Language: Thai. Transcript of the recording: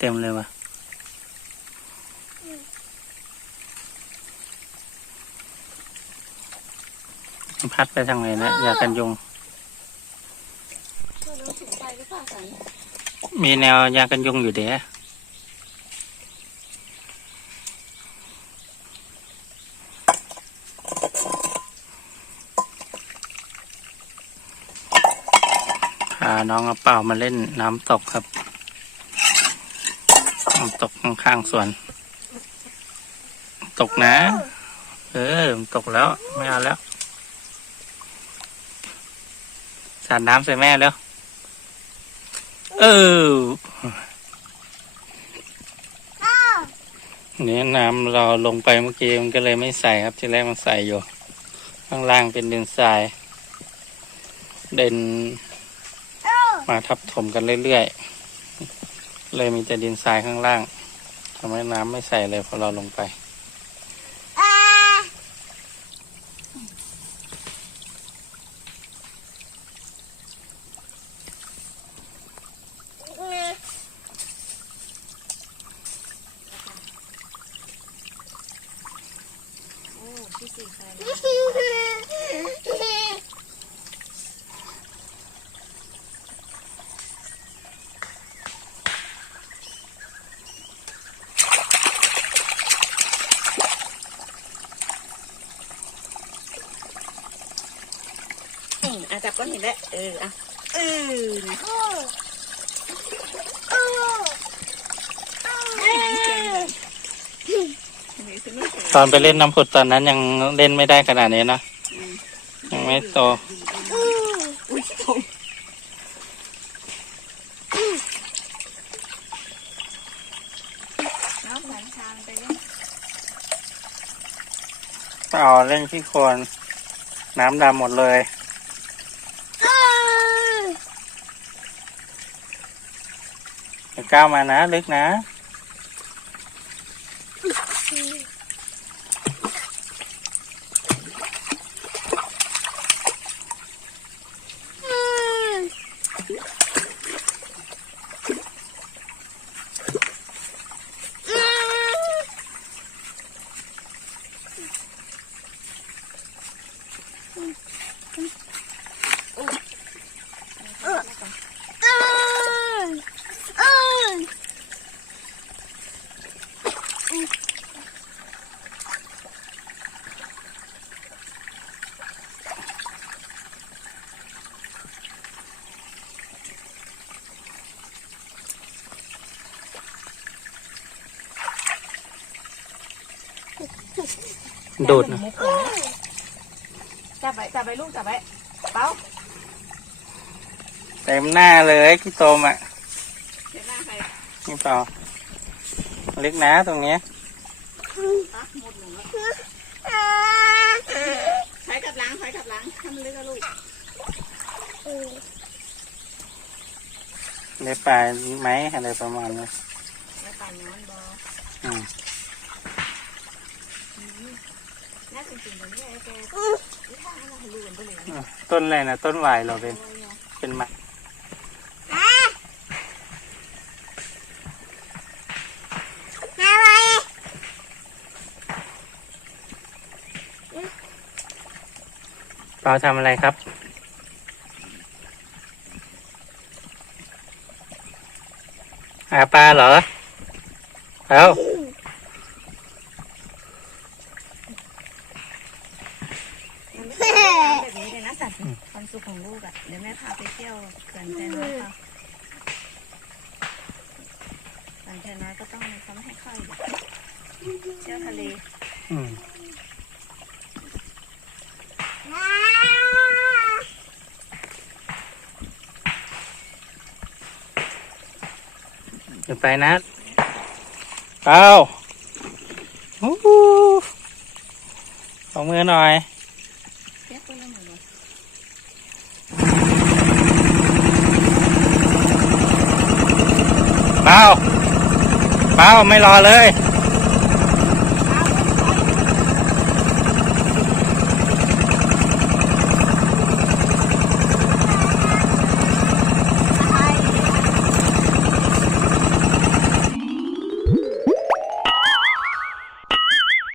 เต็มเลยว่ะพัดไปทางไหนนะยากันยุง มีแนวยากันยุงอยู่เด้พาน้องกระเป๋ามาเล่นน้ำตกครับ ตกข้างๆสวน ตกนะ เออตกแล้วไม่เอาแล้ว สาดน้ำใส่แม่แล้ว เออเนี่ยน้ำเราลงไปเมื่อกี้มันก็เลยไม่ใส่ครับที่แรกมันใส่อยู่ ข้างล่างเป็นดินทราย เดินมาทับถมกันเรื่อยๆ เลยมีแต่ดินทรายข้างล่างทำให้น้ำไม่ใส่เลยพอเราลงไป โอ้พี่สี่ใคร อืมอะจับก้อนหินแล้วเอออะเออนะมีสนุกเลยตอนไปเล่นน้ำผุดตอนนั้นยังเล่นไม่ได้ขนาดนี้นะ ยังไม่โตอุ้ยผมน้ำหลังทางไปเลยเอาเล่นที่โคลนน้ำดำหมดเลย อย่าก้า วมานะลึกนะดูดนะจับไว้จับไว้ลูกจับไว้เป้าเต็มหน้าเลยพี่โตมอะเดี๋ยวหน้าใครนี่เปล่าลึกนะตรงเนี้ยอะหมดหนึ่งแล้วใช้กับล้างใช้กับล้างทำเลยกับลูกได้ปลาไหมอะไรประมาณนี้แล้วปั่นน้ำบออืม น่าจริงๆตรงนี้ไอ้แกที่ทางเราดูกันไปเลยอะต้นอะไรนะต้นวายเราเป็นเป็นไม้เปาทำอะไรครับ หาปลาเหรอแล้ว แบบนี้เลยนะสัตว์ความสุขของลูกอะ เดี๋ยวแม่พาไปเที่ยวเขื่อนแทนน้อยค่ะเขื่อนแทนน้อยก็ต้องทำให้ค่อยเที่ยวทะเลอืมเดี๋ยวไปนะเอาฮู้ขอมือหน่อย เรียกคนละหมื่นเลย เปล่าเปล่าไม่รอเลย